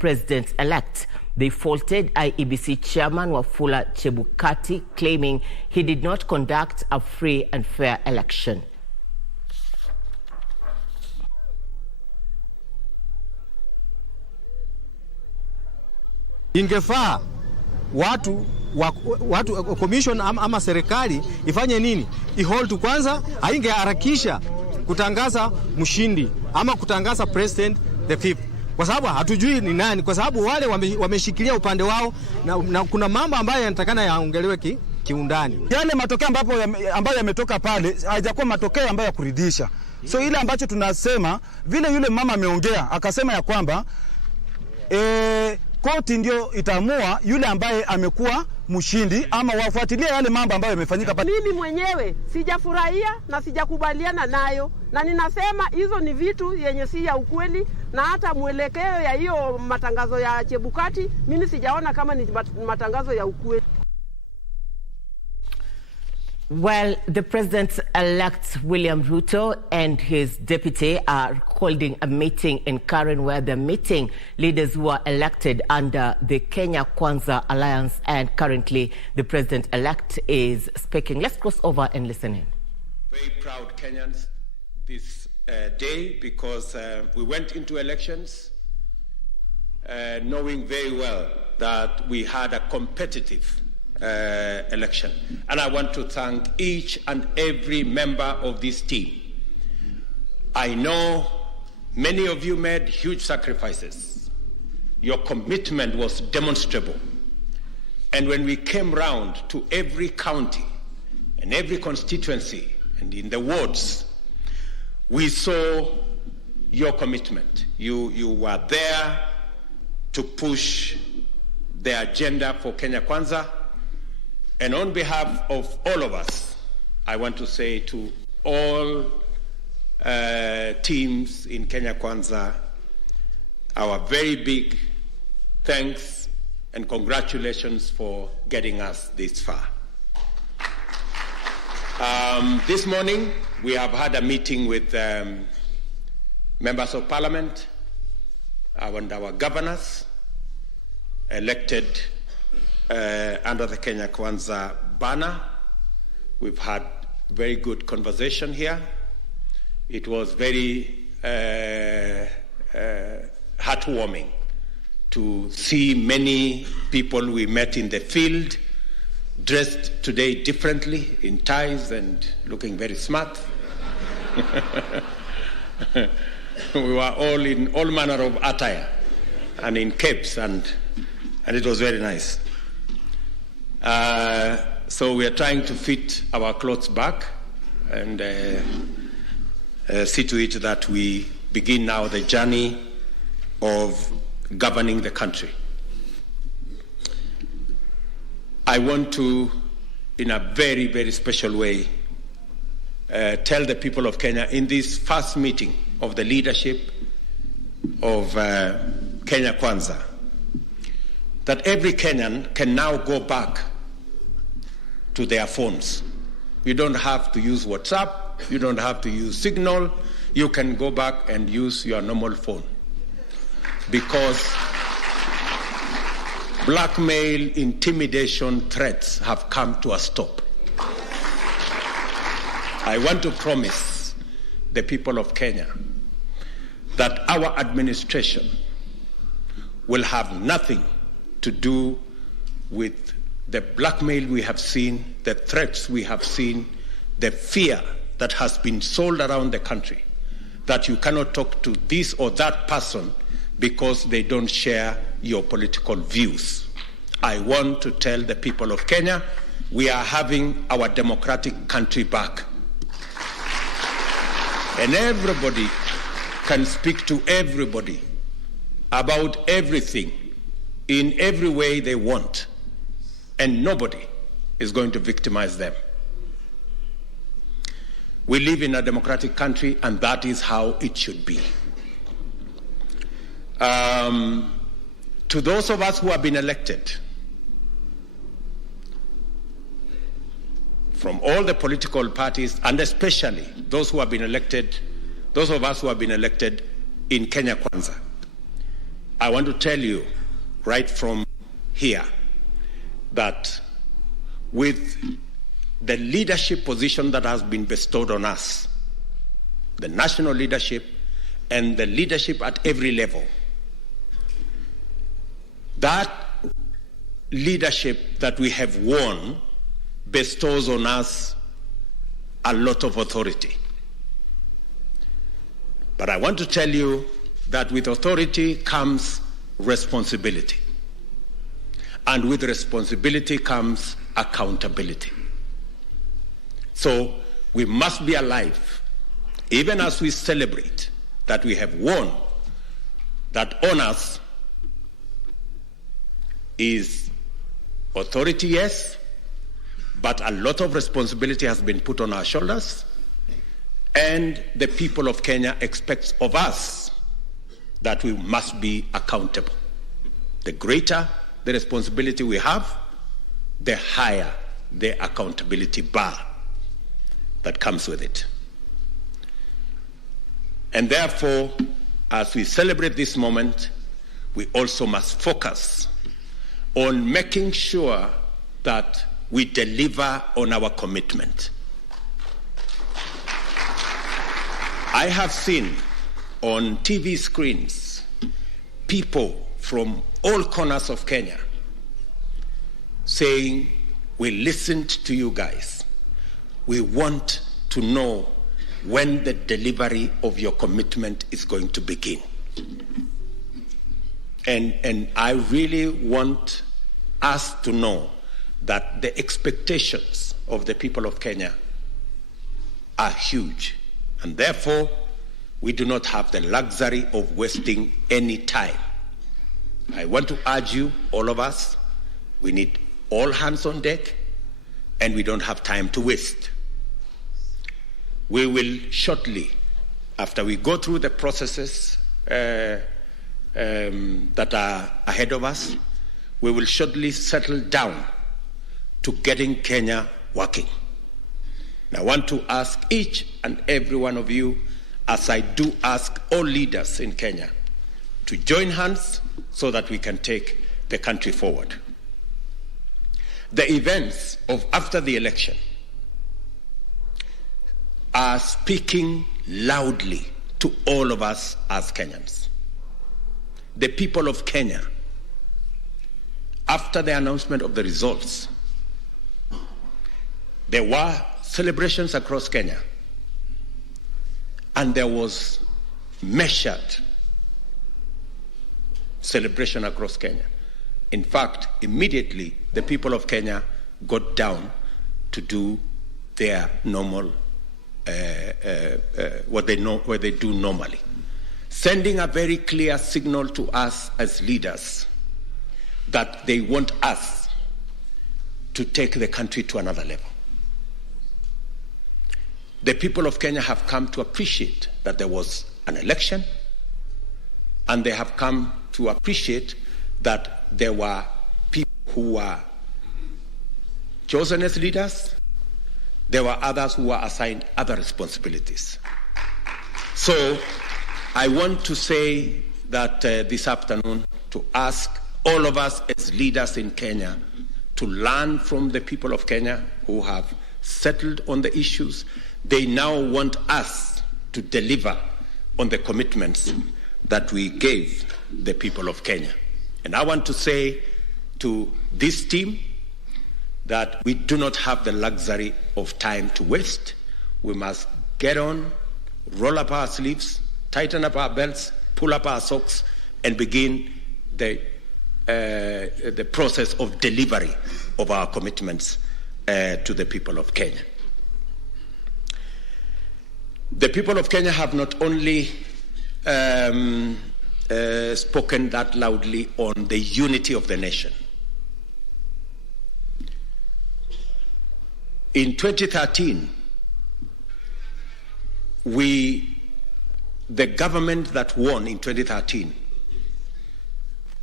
president-elect. They faulted IEBC chairman Wafula Chebukati, claiming he did not conduct a free and fair election. Ingefaa watu commission ama serikali ifanye nini? Ihold kwanza, haingeharakisha kutangaza mshindi ama kutangaza president the fifth, kwa sababu hatujui ni nani, kwa sababu wale wameshikilia upande wao na kuna mambo ambayo yanatakana yaongelewe kiundani. Yale matokeo ambayo yametoka pale hayajakuwa matokeo ambayo ya kuridhisha. So ile ambacho tunasema, vile yule mama ameongea akasema ya kwamba koti ndio itaamua yule ambaye amekuwa mshindi, ama wafuatilia yale mambo ambayo yamefanyika pale. Mimi mwenyewe sijafurahia na sijakubaliana nayo, na ninasema hizo ni vitu yenye si ya ukweli, na hata mwelekeo ya hiyo matangazo ya Chebukati mimi sijaona kama ni matangazo ya ukweli. Well, the president-elect William Ruto and his deputy are holding a meeting in Karen, where they're meeting leaders who are elected under the Kenya Kwanza alliance, and currently the president-elect is speaking. Let's cross over and listen in. Very proud Kenyans this day, because we went into elections knowing very well that we had a competitive election. And I want to thank each and every member of this team. I know many of you made huge sacrifices. Your commitment was demonstrable. And when we came round to every county and every constituency and in the wards, we saw your commitment. You were there to push the agenda for Kenya Kwanza. And on behalf of all of us, I want to say to all teams in Kenya Kwanza, our very big thanks and congratulations for getting us this far. This morning, we have had a meeting with members of parliament and our governors elected under the Kenya Kwanza banner. We've had very good conversation here. It was very heartwarming to see many people we met in the field dressed today differently, in ties and looking very smart. We were all in all manner of attire and in capes, and it was very nice. So we are trying to fit our clothes back and see to it that we begin now the journey of governing the country. I want to, in a very, very special way, tell the people of Kenya in this first meeting of the leadership of Kenya Kwanza that every Kenyan can now go back to their phones. You don't have to use WhatsApp, you don't have to use Signal, you can go back and use your normal phone. Because blackmail, intimidation, threats have come to a stop. I want to promise the people of Kenya that our administration will have nothing to do with the blackmail we have seen, the threats we have seen, the fear that has been sold around the country, that you cannot talk to this or that person because they don't share your political views. I want to tell the people of Kenya, we are having our democratic country back. And everybody can speak to everybody about everything in every way they want. And nobody is going to victimize them. We live in a democratic country, and that is how it should be. To those of us who have been elected, from all the political parties, and especially those who have been elected, those of us who have been elected in Kenya Kwanza, I want to tell you right from here that with the leadership position that has been bestowed on us, the national leadership and the leadership at every level, that leadership that we have won bestows on us a lot of authority. But I want to tell you that with authority comes responsibility. And with responsibility comes accountability. So we must be alive, even as we celebrate that we have won, that on us is authority, yes, but a lot of responsibility has been put on our shoulders, and the people of Kenya expect of us that we must be accountable. The greater the responsibility we have, the higher the accountability bar that comes with it. And therefore, as we celebrate this moment, we also must focus on making sure that we deliver on our commitment. I have seen on TV screens people from all corners of Kenya saying, we listened to you guys. We want to know when the delivery of your commitment is going to begin. And I really want us to know that the expectations of the people of Kenya are huge. And therefore, we do not have the luxury of wasting any time. I want to urge you, all of us, we need all hands on deck, and we don't have time to waste. We will shortly, after we go through the processes that are ahead of us, we will shortly settle down to getting Kenya working. And I want to ask each and every one of you, as I do ask all leaders in Kenya, to join hands so that we can take the country forward. The events of after the election are speaking loudly to all of us as Kenyans. The people of Kenya, after the announcement of the results, there were celebrations across Kenya, and there was measured celebration across Kenya. In fact, immediately the people of Kenya got down to do their normal, what they do normally, sending a very clear signal to us as leaders that they want us to take the country to another level. The people of Kenya have come to appreciate that there was an election, and they have come to appreciate that there were people who were chosen as leaders. There were others who were assigned other responsibilities. So I want to say that this afternoon, to ask all of us as leaders in Kenya to learn from the people of Kenya who have settled on the issues. They now want us to deliver on the commitments that we gave the people of Kenya. And I want to say to this team that we do not have the luxury of time to waste. We must get on, roll up our sleeves, tighten up our belts, pull up our socks, and begin the process of delivery of our commitments to the people of Kenya. The people of Kenya have not only spoken that loudly on the unity of the nation. In 2013, the government that won in 2013,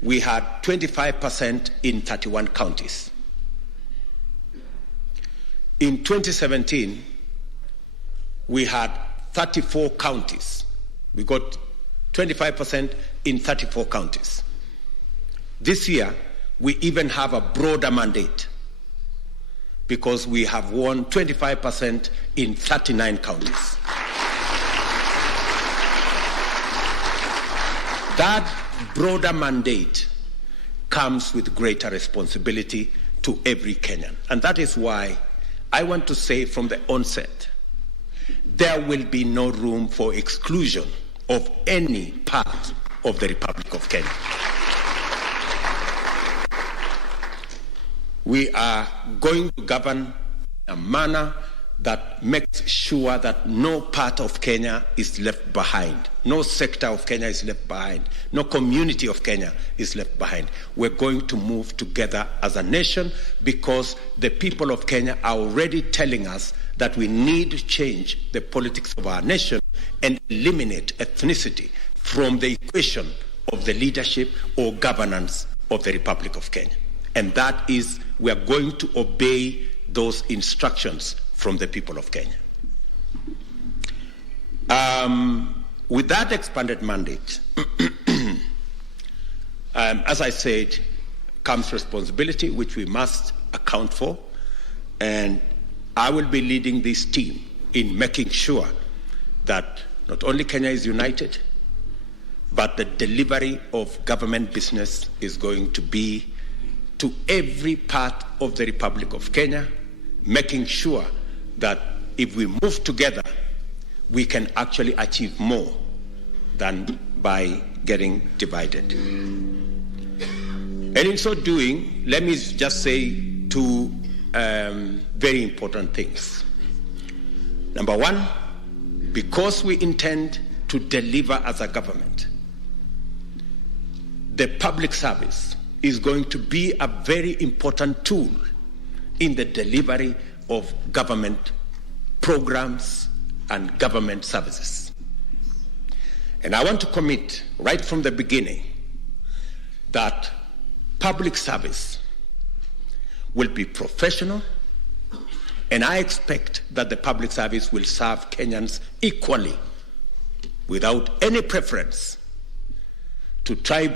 we had 25% in 31 counties. In 2017, we had 34 counties. We got 25% in 34 counties. This year, we even have a broader mandate because we have won 25% in 39 counties. That broader mandate comes with greater responsibility to every Kenyan. And that is why I want to say from the onset, there will be no room for exclusion of any part of the Republic of Kenya. We are going to govern in a manner that makes sure that no part of Kenya is left behind. No sector of Kenya is left behind. No community of Kenya is left behind. We're going to move together as a nation because the people of Kenya are already telling us that we need to change the politics of our nation and eliminate ethnicity from the equation of the leadership or governance of the Republic of Kenya. And that is, we are going to obey those instructions from the people of Kenya. With that expanded mandate, as I said, comes responsibility, which we must account for. And I will be leading this team in making sure that not only Kenya is united, but the delivery of government business is going to be to every part of the Republic of Kenya, making sure that if we move together, we can actually achieve more than by getting divided. And in so doing, let me just say two very important things. Number one, because we intend to deliver as a government, the public service is going to be a very important tool in the delivery of government programs and government services. And I want to commit right from the beginning that public service will be professional, and I expect that the public service will serve Kenyans equally without any preference to tribe,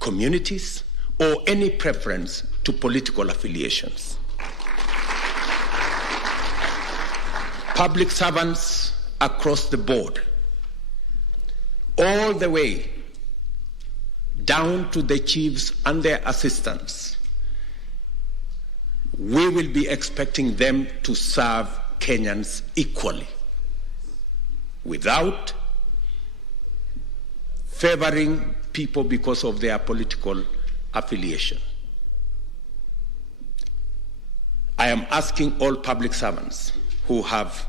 communities, or any preference to political affiliations. Public servants across the board, all the way down to the chiefs and their assistants, we will be expecting them to serve Kenyans equally, without favoring people because of their political affiliation. I am asking all public servants who have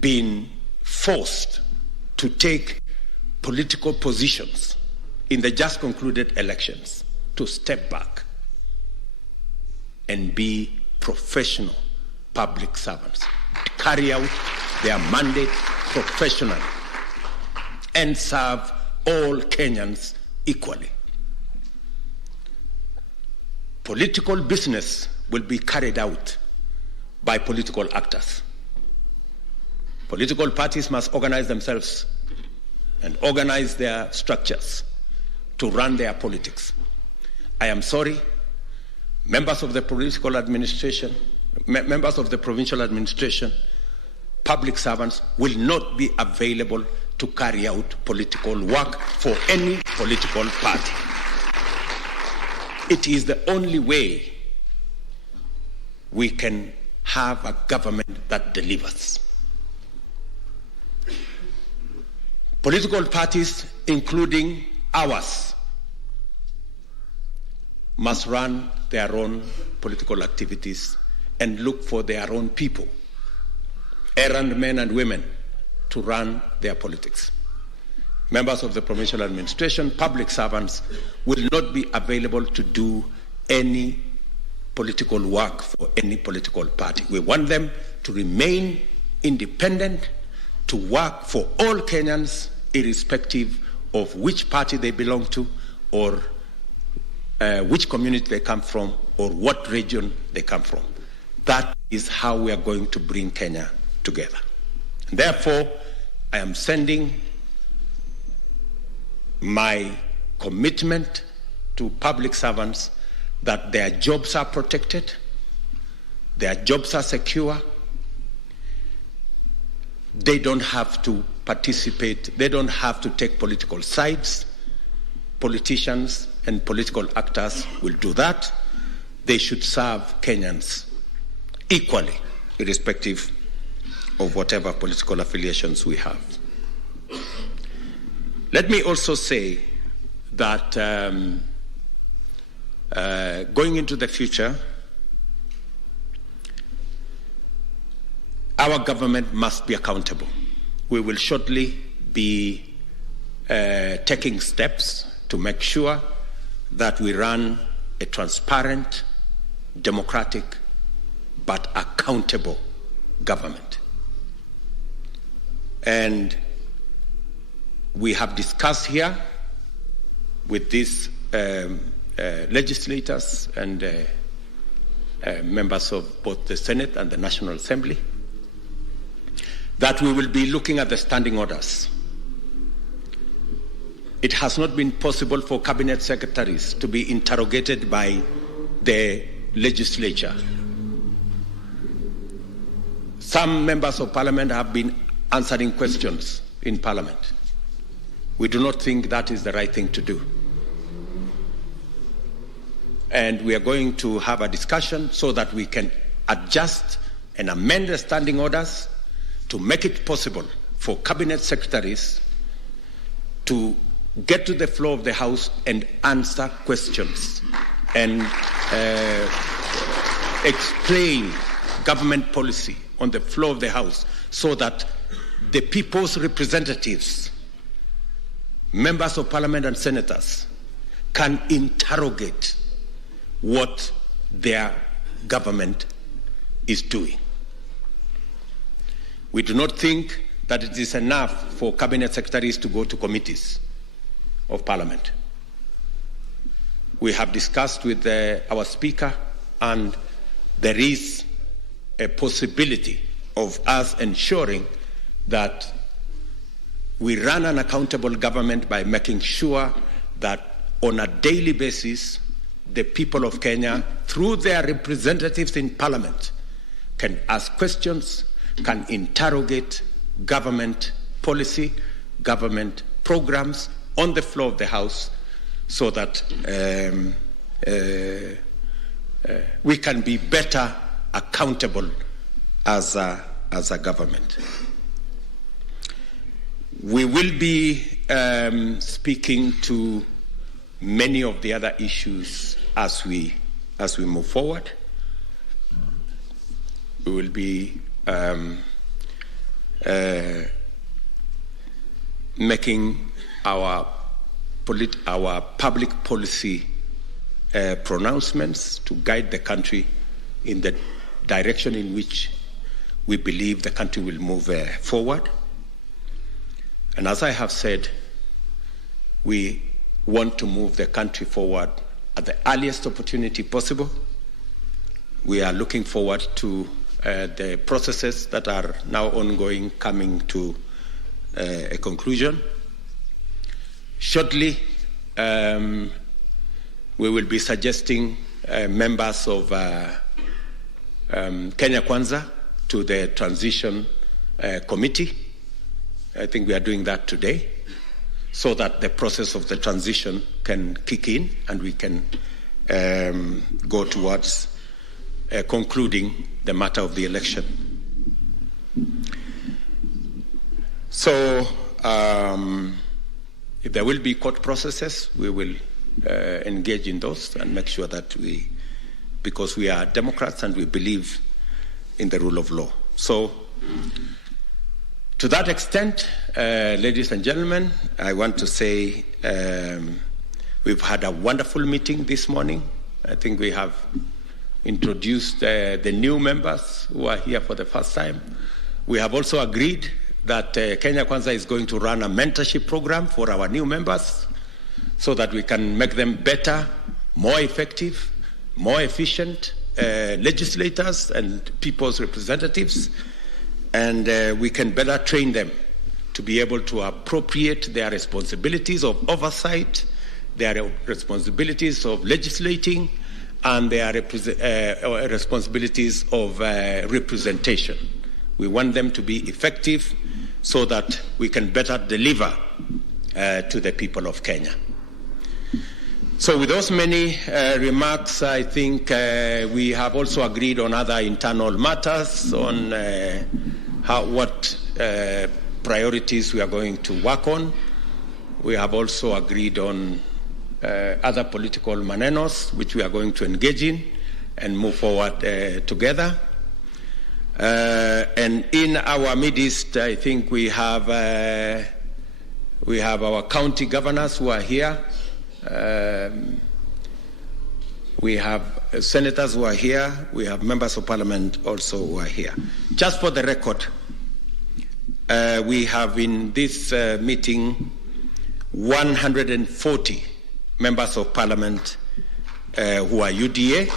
been forced to take political positions in the just concluded elections to step back and be professional public servants, carry out their mandate professionally, and serve all Kenyans equally. Political business will be carried out by political actors. Political parties must organize themselves and organize their structures to run their politics. I am sorry, members of the political administration, members of the provincial administration, public servants will not be available to carry out political work for any political party. It is the only way we can have a government that delivers. Political parties, including ours, must run their own political activities and look for their own people, errand men and women, to run their politics. Members of the provincial administration, public servants, will not be available to do any political work for any political party. We want them to remain independent, to work for all Kenyans, irrespective of which party they belong to, or which community they come from, or what region they come from. That is how we are going to bring Kenya together. And therefore, I am sending my commitment to public servants that their jobs are protected, their jobs are secure. They don't have to participate, they don't have to take political sides. Politicians and political actors will do that. They should serve Kenyans equally, irrespective of whatever political affiliations we have. Let me also say that going into the future, our government must be accountable. We will shortly be taking steps to make sure that we run a transparent, democratic, but accountable government. And we have discussed here with these legislators and members of both the Senate and the National Assembly that we will be looking at the standing orders. It has not been possible for cabinet secretaries to be interrogated by the legislature. Some members of parliament have been answering questions in parliament. We do not think that is the right thing to do. And we are going to have a discussion so that we can adjust and amend the standing orders to make it possible for cabinet secretaries to get to the floor of the House and answer questions and explain government policy on the floor of the House so that the people's representatives, members of parliament and senators, can interrogate what their government is doing. We do not think that it is enough for cabinet secretaries to go to committees of parliament. We have discussed with our speaker, and there is a possibility of us ensuring that we run an accountable government by making sure that on a daily basis, the people of Kenya, through their representatives in parliament, can ask questions, can interrogate government policy, government programs on the floor of the House, so that we can be better accountable as a government. We will be speaking to many of the other issues as we move forward. We will be making our public policy pronouncements to guide the country in the direction in which we believe the country will move forward. And as I have said, we want to move the country forward at the earliest opportunity possible. We are looking forward to the processes that are now ongoing coming to a conclusion. Shortly, we will be suggesting members of Kenya Kwanza to the transition committee. I think we are doing that today, so that the process of the transition can kick in and we can go towards concluding the matter of the election. So if there will be court processes, we will engage in those and make sure that because we are Democrats and we believe in the rule of law. So to that extent, ladies and gentlemen, I want to say we've had a wonderful meeting this morning. I think we have introduced the new members who are here for the first time. We have also agreed that Kenya Kwanza is going to run a mentorship program for our new members so that we can make them better, more effective, more efficient legislators and people's representatives, and we can better train them to be able to appropriate their responsibilities of oversight, their responsibilities of legislating, and their responsibilities of representation. We want them to be effective so that we can better deliver to the people of Kenya. So with those many remarks, I think we have also agreed on other internal matters, on what priorities we are going to work on. We have also agreed on other political manenos, which we are going to engage in and move forward together. And in our midst, I think we have our county governors who are here. We have senators who are here. We have members of parliament also who are here. Just for the record, we have in this meeting 140 members of parliament who are UDA.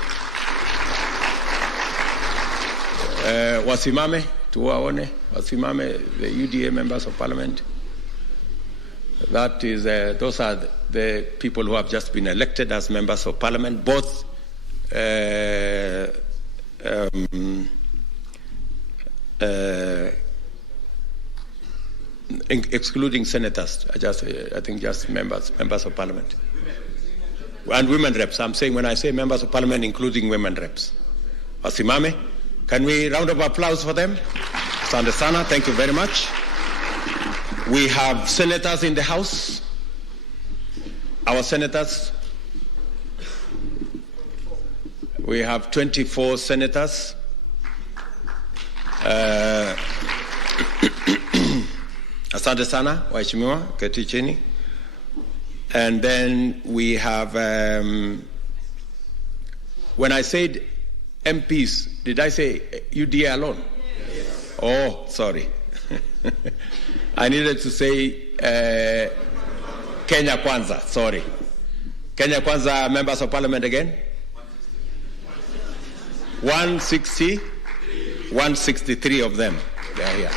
Wasimame, tuwaone, wasimame, the UDA members of parliament. That is, those are the people who have just been elected as members of parliament, both excluding senators. I think just members of parliament. And women reps. I'm saying, when I say members of parliament, including women reps. Wasimame, can we round of applause for them? Asante sana, thank you very much. We have senators in the House. Our senators. We have 24 senators. Asante sana, waheshimiwa, keti chini. And then we have, when I said MPs, did I say UDA alone? Yes. Oh, sorry. I needed to say Kenya Kwanza, sorry. Kenya Kwanza members of parliament again? 163 of them. They are here.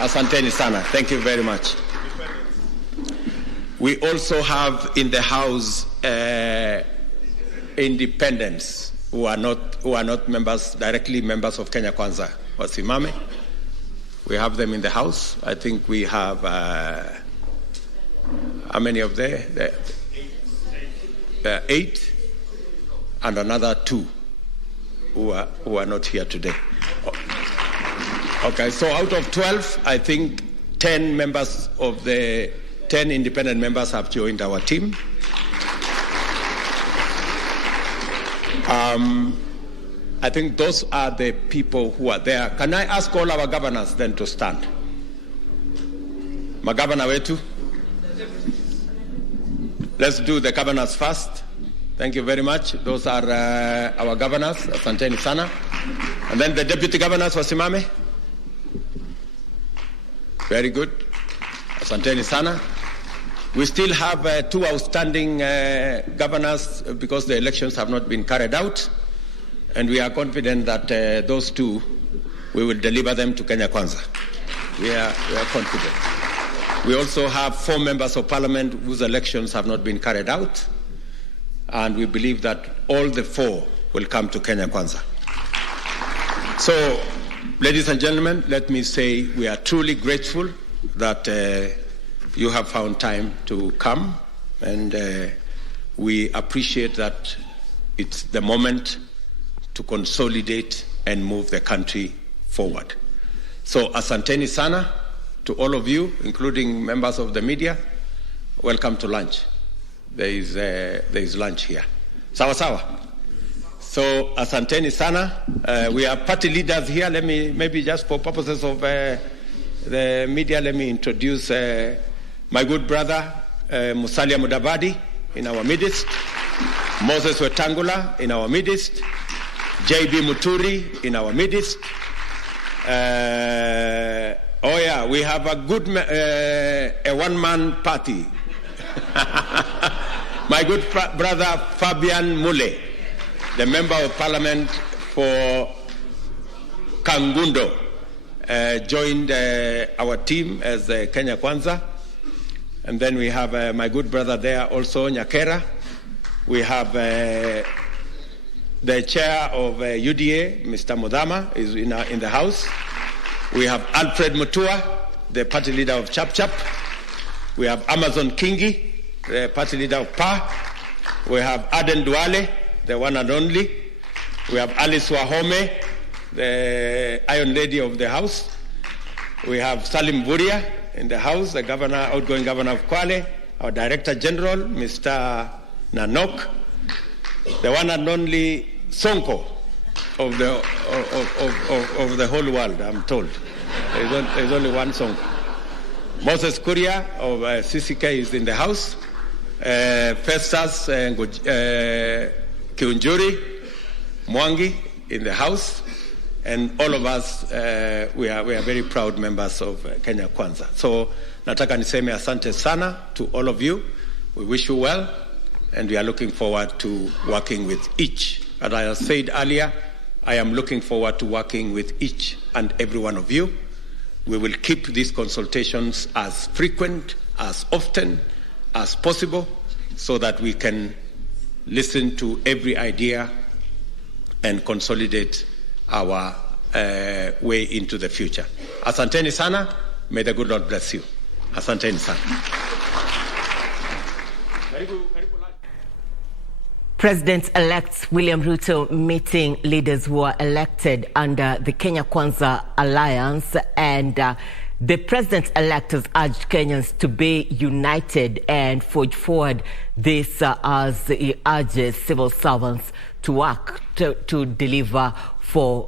Asanteni sana. Thank you very much. We also have in the House independents who are not members, directly members of Kenya Kwanza. Wasimame. We have them in the House. I think we have, how many of them? 8, and another 2 who are not here today. Okay, so out of 12, I think 10 members of the 10 independent members have joined our team. I think those are the people who are there. Can I ask all our governors then to stand? Magavana wetu. Let's do the governors first. Thank you very much. Those are our governors. Asanteni sana. And then the deputy governors, wasimame. Very good. Asanteni sana. We still have 2 outstanding governors because the elections have not been carried out. And we are confident that those 2, we will deliver them to Kenya Kwanza. We are confident. We also have 4 members of parliament whose elections have not been carried out. And we believe that all the 4 will come to Kenya Kwanza. So, ladies and gentlemen, let me say we are truly grateful that you have found time to come. And we appreciate that it's the moment to consolidate and move the country forward. So, asanteni sana to all of you, including members of the media. Welcome to lunch. There is lunch here. Sawa sawa. So, asanteni sana. We are party leaders here. Let me, maybe just for purposes of the media, let me introduce my good brother, Musalia Mudavadi, in our midst. Moses Wetangula in our midst. JB Muturi in our midst. We have a good, a one-man party. My good brother Fabian Mule, the member of parliament for Kangundo, joined our team as Kenya Kwanza. And then we have my good brother there also, Nyakera. We have the chair of UDA, Mr. Mudhama, is in the house. We have Alfred Mutua, the party leader of Chap Chap. We have Amazon Kingi, the party leader of PA. We have Aden Duale, the one and only. We have Alice Wahome, the Iron Lady of the House. We have Salim Buria in the House, the governor, outgoing governor of Kwale. Our Director General, Mr. Nanok. The one and only Sonko of the whole world, I'm told. There's only one Sonko. Moses Kuria of CCK is in the House. Festus Kiunjuri Mwangi in the House. And all of us, we are very proud members of Kenya Kwanza. So nataka niseme asante sana to all of you. We wish you well, and we are looking forward to working with each. As I said earlier, I am looking forward to working with each and every one of you. We will keep these consultations as frequent, as often as possible, so that we can listen to every idea and consolidate our way into the future. Asanteni sana. May the good Lord bless you. Asanteni sana. President-elect William Ruto meeting leaders who are elected under the Kenya Kwanza alliance, and the president-elect has urged Kenyans to be united and forge forward this as he urges civil servants to work to deliver for